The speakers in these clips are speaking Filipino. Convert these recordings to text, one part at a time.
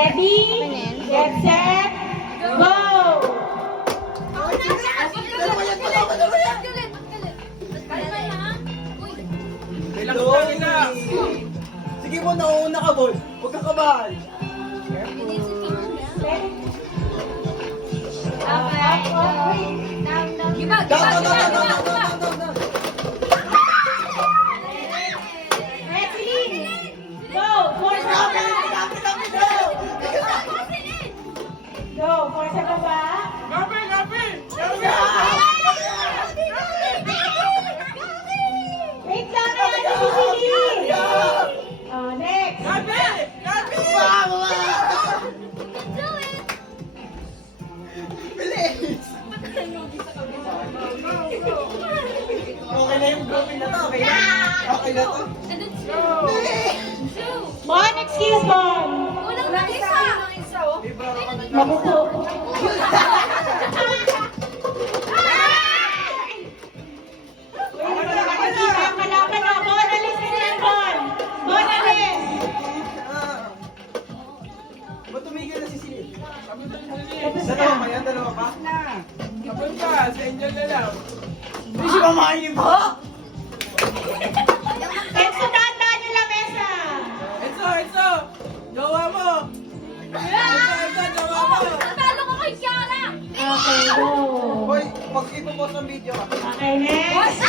Ready? Get set? Go! Sige mo, nauuna ka, boy. Huwag kang kabahal. Go! Force sa baba. Wait lang, kaya nasisilip. Oh, next. Okay na yung grouping na to. Okay na. Okay na to. Bon, excuse Bon. Mabuto. Ba't tumigil na si Silip? Dalawa pa yan? Dalawa pa? Kapag ka, sa inyo na lang. Hindi si mamainin pa! Enzo, tandaan yung lamesa. Enzo! Gawa mo! Enzo, gawa mo! Okay, go. Boy, pag ipopost ang video ka. Okay, next.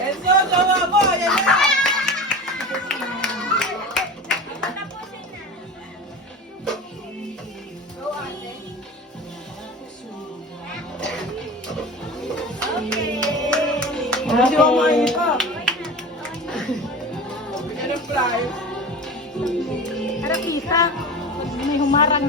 Enzo, gawa mo! Yan na! Hindi mo mamainin pa! Bigyan ng fly. Harap isa. May humarang.